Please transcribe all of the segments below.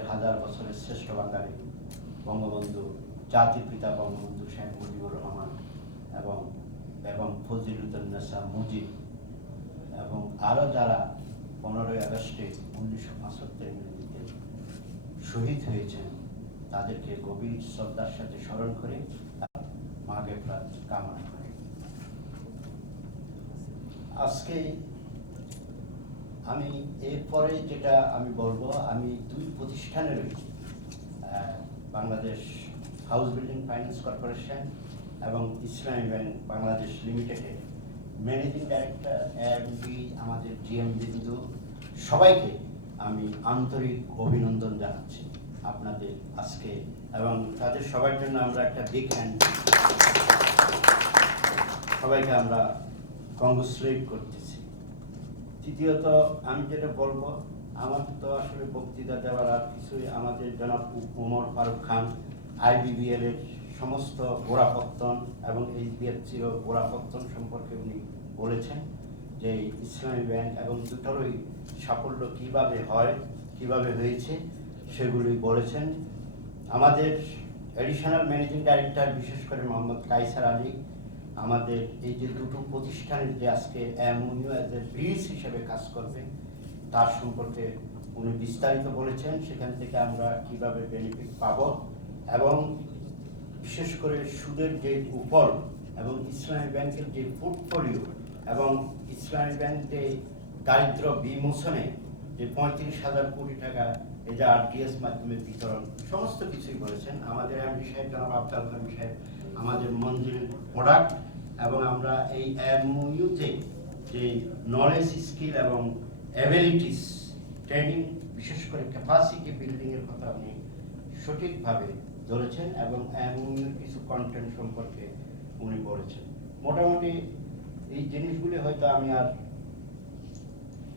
আমাদের হাজার বছরের শ্রেষ্ঠ বাঙালি বঙ্গবন্ধু জাতির পিতা বঙ্গবন্ধু শেখ মুজিবুর রহমান এবং বেগম ফজিলুদ্দিনেসা মুজিব এবং আরও যারা 15ই আগস্টে 1975 ইংরেজিতে শহীদ হয়েছেন তাদেরকে গভীর শ্রদ্ধার সাথে স্মরণ করে মাগফিরাত কামনা করে। আজকে আমি এরপরে যেটা আমি বলবো, আমি দুই প্রতিষ্ঠানে রয়েছি, Bangladesh house building finance corporation এবং ইসলামী ব্যাংক বাংলাদেশ লিমিটেডের ম্যানেজিং ডাইরেক্টর এমডি আমাদের জিএম বিন্দু সবাইকে আমি আন্তরিক অভিনন্দন জানাচ্ছি আপনাদের আজকে, এবং তাদের সবার জন্য আমরা একটা বিগ হ্যান্ড সবাইকে আমরা কংগ্রেচুলেট করতেছি। তৃতীয়ত আমি যেটা বলবো, আমার তো আসলে বক্তৃতা দেওয়ার আর কিছুই, আমাদের জনাব ওমর ফারুক খান আইবিবিএল এর সমস্ত গোড়াপত্তন এবং এইচডিএফসির গোড়াপত্তন সম্পর্কে উনি বলেছেন যে ইসলামী ব্যাংক এবং দুটোরই সাফল্য কিভাবে হয়, কিভাবে হয়েছে সেগুলি বলেছেন। আমাদের অ্যাডিশনাল ম্যানেজিং ডাইরেক্টর বিশেষ করে মোহাম্মদ কায়সার আলী আমাদের এই যে দুটো প্রতিষ্ঠানের যে আজকে এমওইউ অ্যাজ এ ব্রিজ হিসেবে কাজ করবে তার সম্পর্কে উনি বিস্তারিত বলেছেন, সেখান থেকে আমরা কিভাবে বেনিফিট পাব এবং বিশেষ করে সুদের যে উপর এবং ইসলামী ব্যাংকের যে পোর্টফোলিও এবং ইসলামী ব্যাংক যে দারিদ্র বিমোচনে যে 35,000 কোটি টাকা এই যে আরডিএস মাধ্যমে বিতরণ সমস্ত কিছুই বলেছেন। আমাদের এমডি সাহেব জনাব আফতাব খান সাহেব আমাদের মঞ্জিল প্রোডাক্ট এবং আমরা এই এমওইউতে যে নলেজ স্কিল এবং অ্যাবিলিটিস ট্রেনিং বিশেষ করে ক্যাপাসিটি বিল্ডিংয়ের কথা আপনি সঠিকভাবে ধরেছেন এবং এমওইউর কিছু কন্টেন্ট সম্পর্কে উনি বলেছেন। মোটামুটি এই জিনিসগুলি হয়তো আমি আর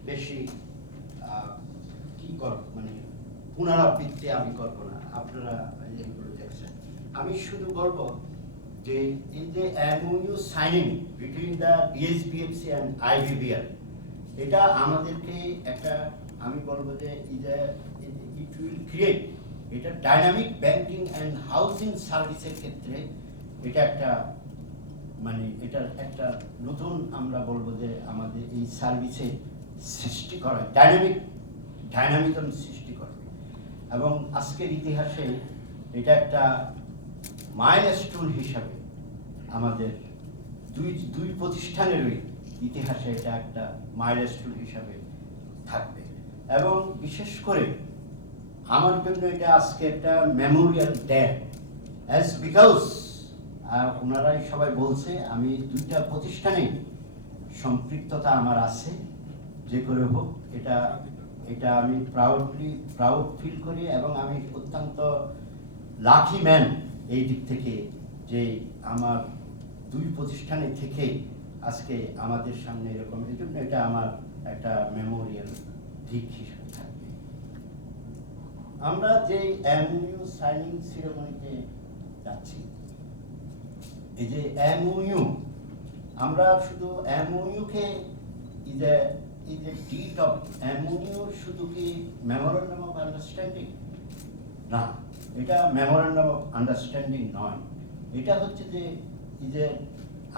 বেশি মানে পুনরাবৃত্তি আমি করব না, আপনারা এগুলো দেখছেন। আমি শুধু বলবো যে এই যে MOU signing between the BSBFC and IBBL, এটা আমাদেরকে একটা, আমি বলবো যে ইট উইল ক্রিয়েট, এটা ডাইনামিক ব্যাংকিং অ্যান্ড হাউজিং সার্ভিসের ক্ষেত্রে এটা একটা মানে এটার একটা নতুন, আমরা বলবো যে আমাদের এই সার্ভিসে সৃষ্টি করা ডাইনামিজম সৃষ্টি করবে এবং আজকের ইতিহাসে এটা একটা মাইলস্টোন হিসাবে আমাদের দুই প্রতিষ্ঠানেরই ইতিহাসে এটা একটা মাইলস্টোন হিসাবে থাকবে। এবং বিশেষ করে আমার জন্য এটা আজকে একটা মেমোরিয়াল ডে, অ্যাজ বিকজ ওনারাই সবাই বলছে আমি দুইটা প্রতিষ্ঠানে সম্পৃক্ততা আমার আছে, যে করে হোক এটা আমি প্রাউড ফিল করি এবং আমি অত্যন্ত লাকি ম্যান এই দিক থেকে যে আমার দুই প্রতিষ্ঠানে থেকে আজকে আমাদের সামনে এরকম, এই জন্য এটা আমার একটা মেমোরিয়াল দিক হিসেবে থাকবে। আমরা যে এমওইউ সাইনিং সেরেমনিতে যাচ্ছি, এই যে এমওইউ, আমরা শুধু এমওইউকে এই যে ডিট অফ এমওইউ শুধু কি মেমোরেন্ডাম অফ আন্ডারস্ট্যান্ডিং না, এটা মেমোরেন্ডাম অফ আন্ডারস্ট্যান্ডিং নয়, এটা হচ্ছে যে এই যে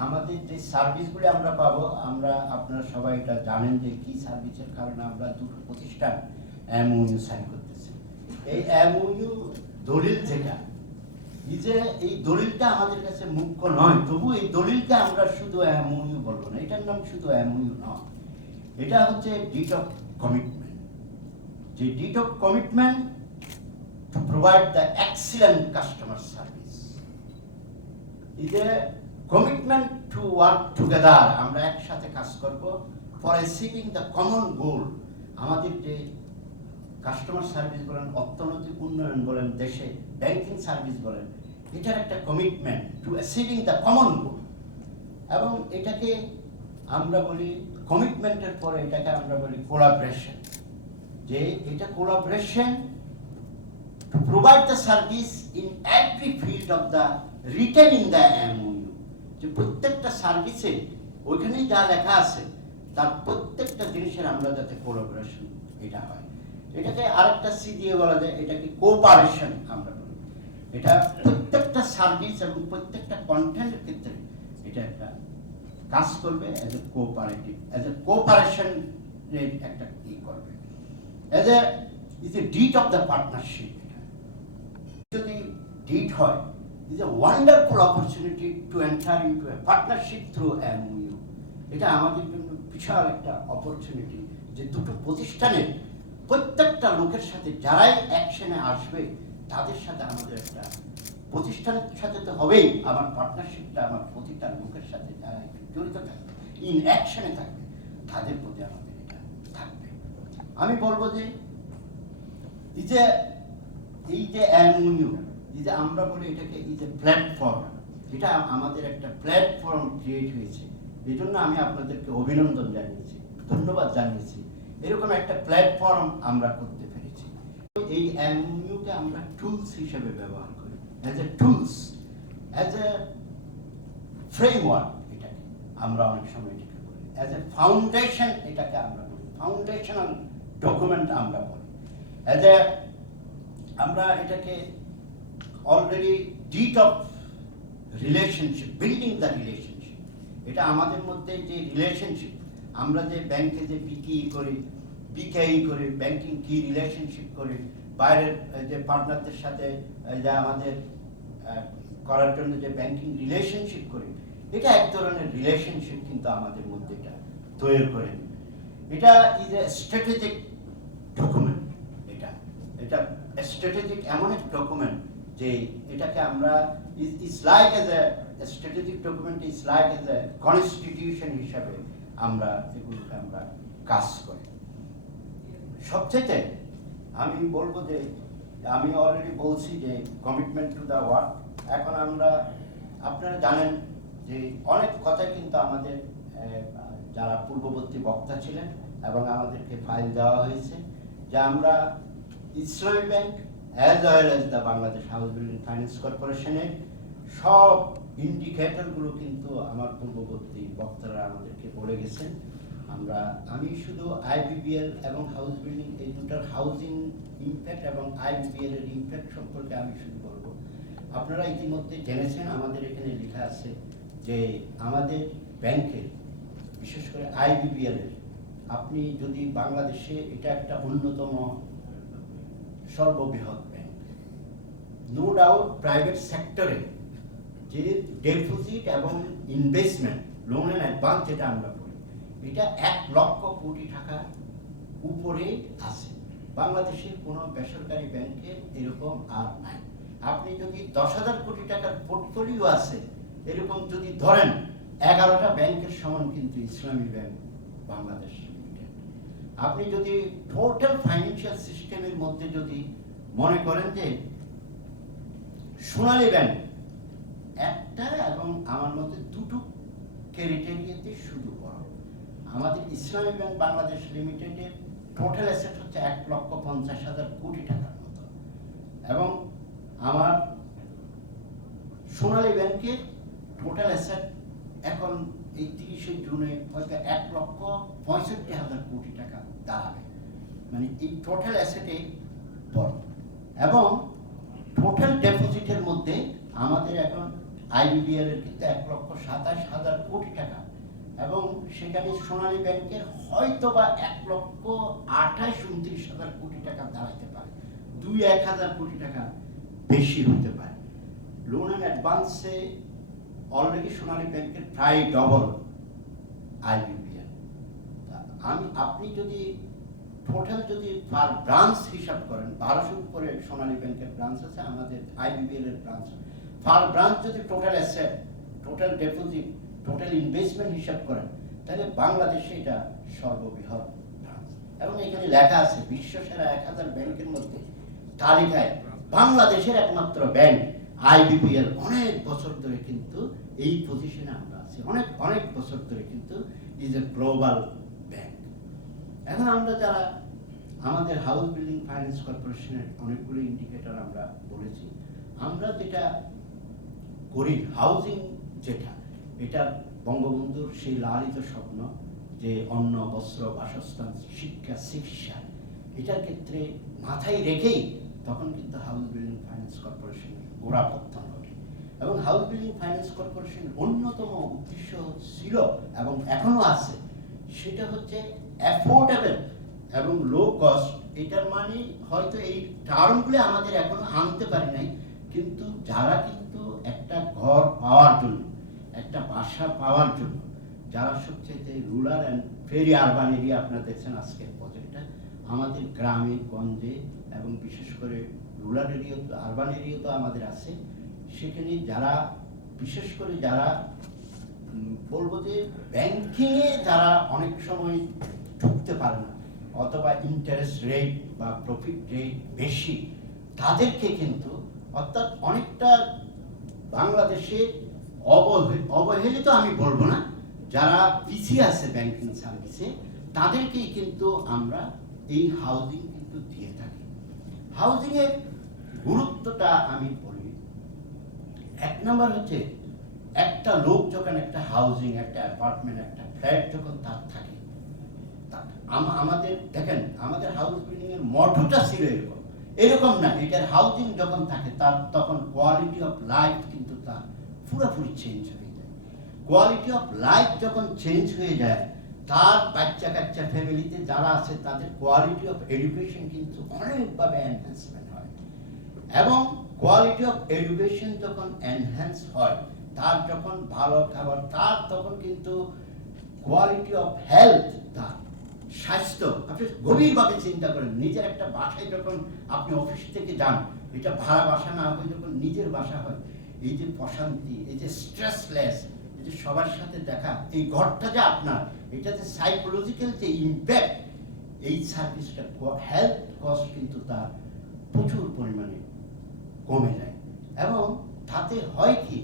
আমাদের যে সার্ভিসগুলো আমরা পাবো, আমরা আপনারা সবাই এটা জানেন যে কি সার্ভিসের কারণে আমরা দুটো প্রতিষ্ঠান এমওইউ সাইন করতেছি। এই এমওইউ দলিল যেটা, এই দলিলটা আমাদের কাছে মুখ্য নয়, তবু এই দলিলটা আমরা শুধু এমওইউ বলবো না, এটার নাম শুধু এমওইউ নয়, এটা হচ্ছে ডিট অফ কমিটমেন্ট, যে deed of commitment to provide the excellent customer service, এই যে কমিটমেন্ট টু ওয়ার্ক টুগেদার, আমরা একসাথে কাজ করব ফর অ্যাচিভিং দ্য কমন গোল, আমাদের যে কাস্টমার সার্ভিস বলেন, অর্থনৈতিক উন্নয়ন বলেন, দেশে ব্যাংকিং সার্ভিস বলেন, এটার একটা commitment to achieving the common goal. এবং এটাকে আমরা বলি কমিটমেন্টের পরে এটাকে আমরা বলি কোলাবরেশন, যে এটা collaboration two provide the service in every field of the written in the MoU, যে প্রত্যেকটা সার্ভিসে ওইখানেই যা লেখা আছে তার প্রত্যেকটা জিনিসের আমরা যাতে কোলাবরেশন এটা হয়। এটাকে আরেকটা সি দিয়ে বলা যায়, এটাকে কোঅপারেশন আমরা বলি। এটা প্রত্যেকটা সার্ভিস এবং প্রত্যেকটা কন্টেন্টের ক্ষেত্রে এটা একটা কাজ করবে as a cooperative, as a cooperation একটা কি করবে, as a is a did of the partnership. এটা যদি ডিড হয়, is a wonderful opportunity to enter into a partnership through MOU। এটা আমাদের জন্য বিশাল একটা অপরচুনিটি যে দুটো প্রতিষ্ঠানের প্রত্যেকটা লোকের সাথে যারাই অ্যাকশনে আসবে তাদের সাথে আমাদের একটা প্রতিষ্ঠানের সাথে তো হবেই, আমার পার্টনারশিপটা আমার প্রতিটা লোকের সাথে যারা একটু জড়িত থাকবে, ইন অ্যাকশনে থাকবে, তাদের প্রতি আমাদের এটা থাকবে। আমি বলবো যে এই যে MOU, এই যে আমরা বলি এটাকে এই যে প্ল্যাটফর্ম, এটা আমাদের একটা প্ল্যাটফর্ম ক্রিয়েট হয়েছে। এই জন্য আমি আপনাদেরকে অভিনন্দন জানিয়েছি, ধন্যবাদ জানিয়েছি। এরকম একটা প্ল্যাটফর্ম আমরা করতে পেরেছি। এই MOU-কে আমরা টুলস হিসেবে ব্যবহার করি, as a tools, as a framework. এটাকে আমরা অনেক সময় এটাকে বলি অ্যাজ এ ফাউন্ডেশন, এটাকে আমরা বলি ফাউন্ডেশনাল ডকুমেন্ট আমরা বলি, অ্যাজ এ আমরা এটাকে already did of relationship, building the relationship. এটা আমাদের মধ্যে যে রিলেশনশিপ, আমরা যে ব্যাংকে যে বিকেই করি, ব্যাংকিং কি রিলেশনশিপ করি, বাইরের যে পার্টনারদের সাথে যে আমাদের করার জন্য যে ব্যাংকিং রিলেশনশিপ করি, এটা এক ধরনের রিলেশনশিপ কিন্তু আমাদের মধ্যে এটা তৈরি করে নেবে। এটা ইজ এ স্ট্র্যাটেজিক ডকুমেন্ট। এটা স্ট্র্যাটেজিক এমন এক ডকুমেন্ট যে এটাকে আমরা it's like as a strategic document, it's like as a constitution হিসাবে আমরা এগুলোকে আমরা কাজ করি। সবচেয়ে আমি বলবো যে আমি অলরেডি বলছি যে কমিটমেন্ট টু দ্য ওয়ার্ক। এখন আমরা, আপনারা জানেন যে অনেক কথাই কিন্তু আমাদের যারা পূর্ববর্তী বক্তা ছিলেন এবং আমাদেরকে ফাইল দেওয়া হয়েছে যে আমরা ইসলামী bank as well as the Bangladesh house building finance কর্পোরেশনের সব ইন্ডিকেটরগুলো কিন্তু আমার পূর্ববর্তী বক্তারা আমাদেরকে বলে গেছেন। আমি শুধু IBBL এবং হাউস বিল্ডিং, এই দুটার হাউজিং ইমপ্যাক্ট এবং IBBL এর ইমপ্যাক্ট সম্পর্কে আমি শুধু বলবো। আপনারা ইতিমধ্যে জেনেছেন, আমাদের এখানে লেখা আছে যে আমাদের ব্যাংকের, বিশেষ করে IBBL এর, আপনি যদি বাংলাদেশে, এটা একটা অন্যতম সর্ববৃহৎ ব্যাংক, নো ডাউট প্রাইভেট সেক্টরে যে ডিপোজিট এবং ইনভেস্টমেন্ট, লোন অ্যান্ড অ্যাডভান্স যেটা আমরা বলি, এটা 1 লক্ষ কোটি টাকার উপরে আছে। বাংলাদেশের কোনো বেসরকারি ব্যাংকের এরকম আর নাই। আপনি যদি 10,000 কোটি টাকার পোর্টফোলিও আছে, এরকম যদি ধরেন 11টা ব্যাংকের সমান কিন্তু ইসলামী ব্যাংক বাংলাদেশ লিমিটেড। আপনি যদি টোটাল ফাইন্যান্সিয়াল সিস্টেমের মধ্যে যদি মনে করেন যে সোনালী ব্যাংক একটা এবং আমার মধ্যে দুটো ক্যারিটেরিয়াতে শুধু বড়, আমাদের ইসলামী ব্যাংক বাংলাদেশ লিমিটেডের টোটাল অ্যাসেট হচ্ছে 1,50,000 কোটি টাকার মতো, এবং আমার সোনালী ব্যাংকের টোটাল অ্যাসেট এখন এই 30শে জুনে হয়তো 1,65,000 কোটি টাকা দাঁড়াবে। মানে এই টোটাল অ্যাসেটে বড়, এবং টোটাল ডেপোজিটের মধ্যে আমাদের এখন IBBL এর কিন্তু 1,27,000 কোটি টাকা, এবং সেখানে সোনালী ব্যাংকের হয়তো বা 1,28,29,000 কোটি টাকা দাঁড়াইতে পারে, 2-1,000 কোটি টাকা বেশি হতে পারে। লোন অ্যান্ড অ্যাডভান্সে অলরেডি সোনালী ব্যাংকের প্রায় ডবল IBBL। আপনি যদি টোটাল যদি পার ব্রাঞ্চ হিসাব করেন, 1200 উপরে সোনালী ব্যাংকের ব্রাঞ্চ আছে, আমাদের IBBL এর ব্রাঞ্চ, পার ব্রাঞ্চ যদি total asset, total deposit, total investment হিসাব করেন, তাহলে বাংলাদেশে এটা সর্ববৃহৎ ব্রাঞ্চ। এবং এখানে লেখা আছে বিশ্ব সেরা 1000 ব্যাংকের মধ্যে তালিকায় বাংলাদেশের একমাত্র ব্যাংক IBBL। অনেক বছর ধরে কিন্তু এই পজিশনে আমরা আছি, অনেক বছর ধরে কিন্তু ইজ এ গ্লোবাল ব্যাংক। এখন আমরা যারা আমাদের হাউস বিল্ডিং ফাইন্যান্স কর্পোরেশনের অনেকগুলো ইন্ডিকেটর আমরা বলেছি, আমরা যেটা করি হাউজিং, যেটা এটা বঙ্গবন্ধুর সেই লালিত স্বপ্ন যে অন্ন, বস্ত্র, বাসস্থান, শিক্ষা, চিকিৎসা, এটার ক্ষেত্রে মাথায় রেখেই তখন কিন্তু হাউস বিল্ডিং ফাইন্যান্স কর্পোরেশন গোড়াপত্তন ঘটে। এবং হাউস বিল্ডিং ফাইন্যান্স কর্পোরেশনের অন্যতম উদ্দেশ্য ছিল এবং এখনো আছে, সেটা হচ্ছে অ্যাফোর্ডেবল এবং লো কস্ট। এটার মানে হয়তো এই টার্মগুলো আমাদের এখনো আনতে পারি নাই, কিন্তু যারা কিন্তু একটা ঘর পাওয়ার জন্য, একটা বাসা পাওয়ার জন্য, যারা সবচেয়ে rural and very urban area, আপনারা দেখছেন আজকের প্রজেক্টটা আমাদের গ্রামে গঞ্জে এবং বিশেষ করে রুরাল এরিয়া তো, আরবান এরিয়া তো আমাদের আছে, সেখানে যারা বিশেষ করে যারা বলবো যে ব্যাংকিংয়ে যারা অনেক সময় ঢুকতে পারে না, অথবা ইন্টারেস্ট রেট বা প্রফিট রেট বেশি, তাদেরকে কিন্তু অর্থাৎ অনেকটা বাংলাদেশে অবহেলিত আমি বলবো না, যারা পিছিয়ে আছে ব্যাংকিং সার্ভিসে, তাদেরকেই কিন্তু আমরা এই হাউজিং কিন্তু দিয়ে থাকি। হাউজিংয়ের গুরুত্বটা আমি বলি, এক নম্বর হচ্ছে একটা লোক যখন একটা হাউজিং, একটা অ্যাপার্টমেন্ট, একটা ফ্ল্যাট যখন তার থাকে, আমাদের দেখেন আমাদের হাউস বিল্ডিং এর মটোটা ছিল এরকম না, এটার হাউজিং যখন থাকে তার তখন কোয়ালিটি অফ লাইফ কিন্তু তার পুরোপুরি চেঞ্জ হয়ে যায়। কোয়ালিটি অফ লাইফ যখন চেঞ্জ হয়ে যায়, তার বাচ্চা কাচ্চা ফ্যামিলিতে যারা আছে তাদের কোয়ালিটি অফ এডুকেশন কিন্তু অনেকভাবে এনহ্যান্সমেন্ট হয়। এবং কোয়ালিটি অফ এডুকেশন যখন এনহ্যান্স হয়, তার যখন ভালো খাবার, তার তখন কিন্তু কোয়ালিটি অফ হেলথ, তার স্বাস্থ্য, আপনি গভীরভাবে চিন্তা করেন, নিজের একটা বাসায় যখন আপনি অফিস থেকে যান, এটা ভাড়া বাসা না হয়ে যখন নিজের বাসা হয়, এই যে প্রশান্তি, এই যে স্ট্রেসলেস, এই যে সবার সাথে দেখা, এই ঘরটা যে আপনার, এটা যে সাইকোলজিক্যাল যে ইম্প্যাক্ট, এই সার্ভিসটা হেলথ কস্ট কিন্তু তার প্রচুর পরিমাণে কমে যায়। এবং তাতে হয় কি,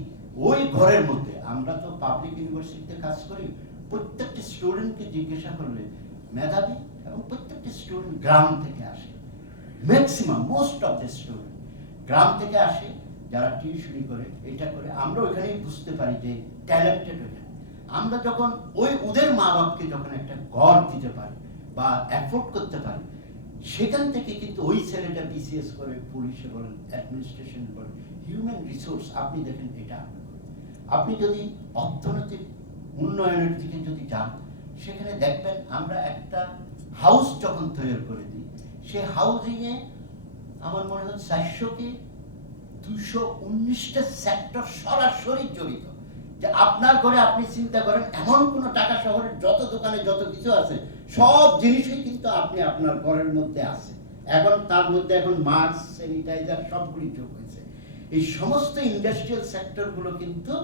ওই ঘরের মধ্যে আমরা তো পাবলিক ইউনিভার্সিটিতে কাজ করি, প্রত্যেকটা স্টুডেন্টকে জিজ্ঞাসা করলে মেধাবী, এবং প্রত্যেকটা স্টুডেন্ট গ্রাম থেকে আসে, maximum most of the student গ্রাম থেকে আসে, যারা টিউশনি করে, এটা করে, আমরা ওইখানেই বুঝতে পারি যে ট্যালেন্টেড ওইখানে। আমরা যখন ওদের মা বাপকে যখন একটা ঘর দিতে পারি বা অ্যাফোর্ড করতে পারি, সেখান থেকে কিন্তু ওই ছেলেটা বিসিএস করে, পুলিশে বলেন, অ্যাডমিনিস্ট্রেশন বলেন, হিউম্যান রিসোর্স, আপনি দেখেন এটা আপনি যদি অর্থনৈতিক উন্নয়নের দিকে যদি যান, সেখানে দেখবেন আমরা একটা হাউস যখন তৈরি করে দিই, সে হাউজিংয়ে আমার মনে হয় 400 কি 219টা সেক্টর সরাসরি জড়িত। যে আপনার ঘরে আপনি চিন্তা করেন, এমন কোনো টাকা শহরের যত দোকানে যত কিছু আছে, সব জিনিসই কিন্তু আপনি আপনার ঘরের মধ্যে আছে। এখন তার মধ্যে এখন মাস্ক, স্যানিটাইজার সবগুলি যোগ হয়েছে। এই সমস্ত ইন্ডাস্ট্রিয়াল সেক্টরগুলো কিন্তু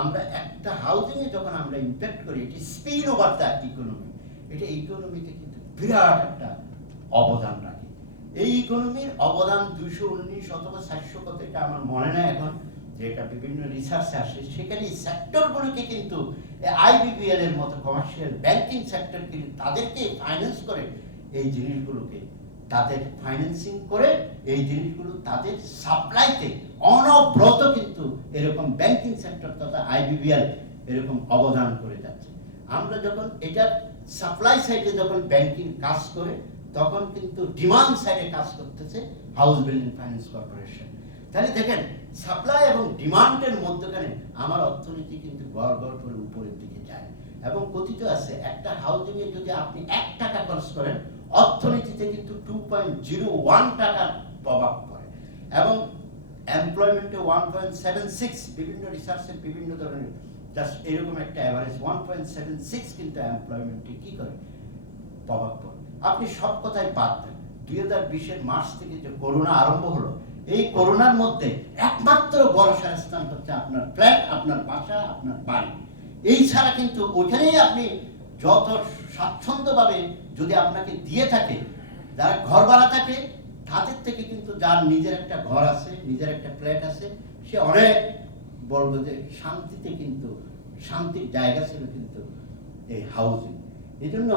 আমরা একটা হাউজিংয়ে যখন আমরা ইম্প্যাক্ট করি, এটি স্পিল ওভার দ্য ইকোনমি, এটা ইকোনমিতে কিন্তু বিরাট একটা অবদান রাখে। এই ইকোনমির অবদান 219 অথবা 400 কত, এটা আমার মনে নাই এখন, যে এটা বিভিন্ন রিসার্চে আসে, সেখানে এই সেক্টরগুলোকে কিন্তু আইবিবিএল এর মতো কমার্শিয়াল ব্যাংকিং সেক্টর কিন্তু তাদেরকে ফাইন্যান্স করে, এই জিনিসগুলোকে তাদের ফাইন্যান্সিং করে, এই জিনিসগুলো তাদের সাপ্লাইতে অনবরত কিন্তু এরকম ব্যাংকিং সেক্টর তথা আইবিবিএল এরকম অবদান করে যাচ্ছে। আমরা যখন এটা সাপ্লাই সাইডে যখন ব্যাংকিং কাজ করে, তখন কিন্তু ডিমান্ড সাইডে কাজ করতেছে হাউস বিল্ডিং ফাইন্যান্স কর্পোরেশন। তাহলে দেখেন, সাপ্লাই এবং ডিমান্ডের মধ্যখানে আমার অর্থনীতি কিন্তু গড় গড় করে উপরের দিকে যায়। এবং কথিত আছে, একটা হাউজিং এ যদি আপনি 1 টাকা খরচ করেন, অর্থনীতিতে কিন্তু 2.01 টাকার প্রভাব পড়ে। এবং এমপ্লয়মেন্টে 1.76, বিভিন্ন রিসার্চে বিভিন্ন ধরনের জাস্ট এরকম একটা অ্যাভারেজ 1.76 কিন্তু এমপ্লয়মেন্টে কি করে প্রভাব পড়ে। আপনি সব কথাই বাদ দেন, 2020 মার্চ থেকে যে করোনা আরম্ভ হলো, এই করোনার মধ্যে একমাত্র ভরসার স্থান হচ্ছে আপনার ফ্ল্যাট, আপনার বাসা, আপনার বাড়ি। এই ছাড়া কিন্তু ওইখানেই আপনি যত স্বাচ্ছন্দ্যভাবে যদি আপনাকে দিয়ে থাকে, যারা ঘর ভাড়া থাকে তাদের থেকে কিন্তু যার নিজের একটা ঘর আছে, নিজের একটা ফ্ল্যাট আছে, সে অনেক বলবো যে শান্তিতে, কিন্তু শান্তির জায়গা ছিল কিন্তু এই হাউজিং। এই জন্য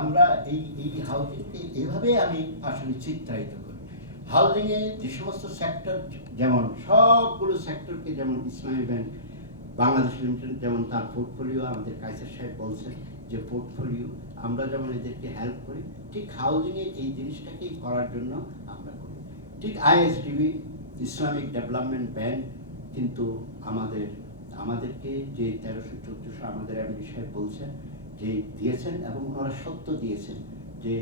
আমরা এই হাউজিংকে এভাবে আমি আসলে চিত্রায়িত করি। হাউজিংয়ে যে সমস্ত সেক্টর, যেমন সবগুলো সেক্টরকে, যেমন ইসলামী ব্যাংক বাংলাদেশ লিমিটেড যেমন তার পোর্টফোলিও আমাদের কাইসার সাহেব বলছেন, যে পোর্টফোলিও, আমরা যেমন এদেরকে হেল্প করি, ঠিক হাউজিংয়ে এই জিনিসটাকেই করার জন্য আমরা করি। ঠিক আইএসডিবি, ইসলামিক ডেভেলপমেন্ট ব্যাংক কিন্তু আমাদেরকে যে 1300-1400 আমাদের এমডি সাহেব বলছেন যে দিয়েছেন, এবং ওনারা সত্য দিয়েছেন যে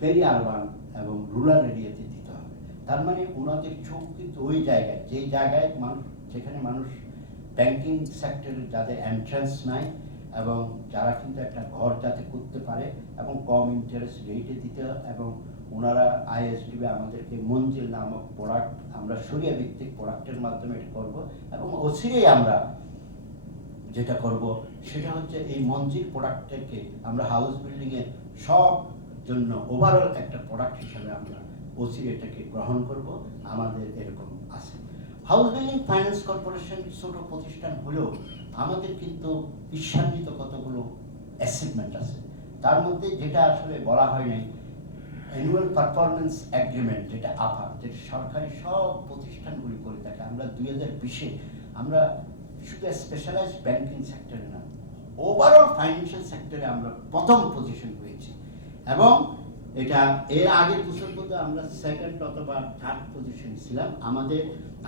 ভেরি আরবান এবং রুরাল এরিয়াতে দিতে হবে। তার মানে ওনাদের চোখ কিন্তু ওই জায়গায়, যেই জায়গায় যেখানে মানুষ ব্যাংকিং সেক্টরে যাদের এন্ট্রান্স নাই, এবং যারা কিন্তু একটা ঘর যাতে করতে পারে এবং কম ইন্টারেস্ট রেটে দিতে হয়। এবং ওনারা আইএসডিবি আমাদেরকে মঞ্জিল নামক প্রোডাক্ট, আমরা শরিয়া ভিত্তিক প্রোডাক্টের মাধ্যমে এটা করবো, এবং অচিরেই আমরা যেটা করব সেটা হচ্ছে এই মঞ্জিল প্রোডাক্টটাকে আমরা হাউস বিল্ডিংয়ের সব জন্য ওভারঅল একটা প্রোডাক্ট হিসাবে আমরা অচিরে এটাকে গ্রহণ করব। আমাদের এরকম আছে। হাউস বিল্ডিং ফাইন্যান্স কর্পোরেশন ছোট প্রতিষ্ঠান হলেও আমাদের কিন্তু ঈর্ষান্বিত কতগুলো অ্যাচিভমেন্ট আছে। তার মধ্যে যেটা আসলে বলা হয় নাই, অ্যানুয়াল পারফরমেন্স এগ্রিমেন্ট, যেটা আফা, যেটা সরকারি সব প্রতিষ্ঠানগুলি করে থাকে। আমরা 2020-এ আমরা শুধু স্পেশালাইজড ব্যাংকিং সেক্টরে না, ওভারঅল ফাইন্যান্সিয়াল সেক্টরে আমরা প্রথম পজিশন পেয়েছি। এবং এটা এর আগের বছর পর্যন্ত আমরা সেকেন্ড অথবা থার্ড পজিশনে ছিলাম।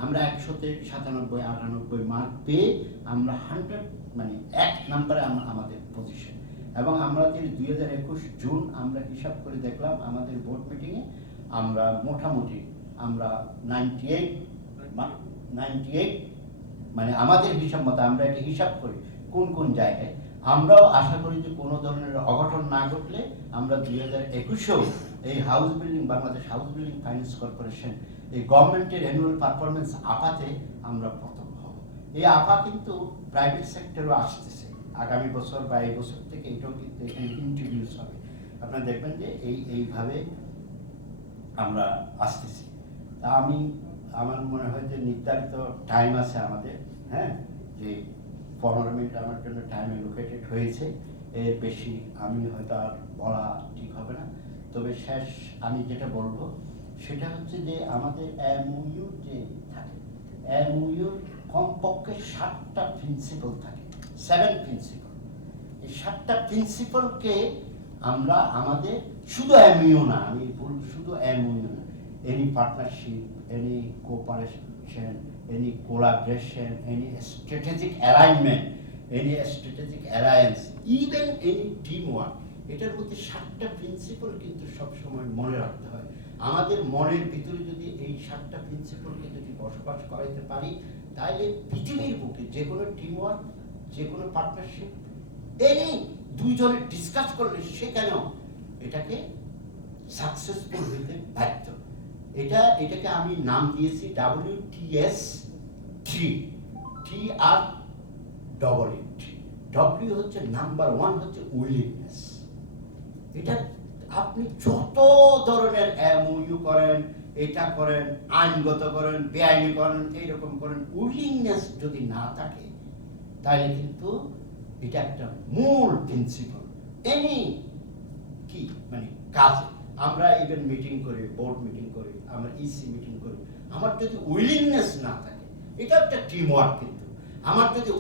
আমরা 100-তে 97-98 মার্ক পেয়ে আমরা 100 মানে 1 নম্বরে আমাদের পজিশন। এবং আমাদের 2021 জুন আমরা হিসাব করে দেখলাম আমাদের বোর্ড মিটিংয়ে, আমরা মোটামুটি আমরা 98 মানে আমাদের হিসাব মতো আমরা এটা হিসাব করি কোন কোন জায়গায়। আমরাও আশা করি যে কোনো ধরনের অঘটন না ঘটলে আমরা 2021-এও এই house building, Bangladesh house building finance corporation, এই গভর্নমেন্টের অ্যানুয়াল পারফরমেন্স আপাতে আমরা প্রথম হব। এই আপা কিন্তু প্রাইভেট সেক্টরও আসতেছে আগামী বছর বা এই বছর থেকে, এটাও কিন্তু এখানে ইন্ট্রোডিউস হবে। আপনারা দেখবেন যে এইভাবে আমরা আসতেছি। তা আমার মনে হয় যে নির্ধারিত টাইম আছে আমাদের, হ্যাঁ, যে 15 মিনিট আমার জন্য টাইম অ্যালোকেটেড হয়েছে। এর বেশি আমি হয়তো আর বলা ঠিক হবে না। তবে শেষ আমি যেটা বলবো সেটা হচ্ছে যে আমাদের এমওইউ যে থাকে, এমওইউর কমপক্ষে 7টা প্রিন্সিপাল থাকে, 7 প্রিন্সিপাল। এই 7টা প্রিন্সিপালকে আমরা আমাদের শুধু এমইউ না, শুধু এমইউ না, any partnership, any cooperation, any collaboration, any strategic alignment, any strategic alliance, even any teamwork, এটার মধ্যে 7টা প্রিন্সিপাল কিন্তু সবসময় মনে রাখতে হয়। আমাদের মনের ভিতরে যদি এই 7টা প্রিন্সিপালকে যদি বসবাস করাইতে পারি, তাহলে পৃথিবীর বুকে যে কোনো টিমওয়ার্ক, যে কোনো পার্টনারশিপ, এনি দুইজনে ডিসকাস করলে সেখানেও এটাকে সাকসেসফুল হইতে বাধ্য। এটাকে আমি নাম দিয়েছি WTS3, TR-EE। W হচ্ছে নাম্বার 1 হচ্ছে উইলিংনেস। এটা আপনি যত ধরনের এমওইউ করেন, এটা করেন, আইনগত করেন, বেআইনি করেন, এইরকম করেন, উইলিংনেস যদি না থাকে তাহলে কিন্তু এটা একটা মূল প্রিন্সিপাল এনি কি মানে কাজে। আমরা ইভেন মিটিং করি, বোর্ড মিটিং করি, আমরা ইসি মিটিং করি, আমার যদি উইলিংনেস না থাকে, এটা একটা টিম ওয়ার্ক। কিন্তু আমার যদি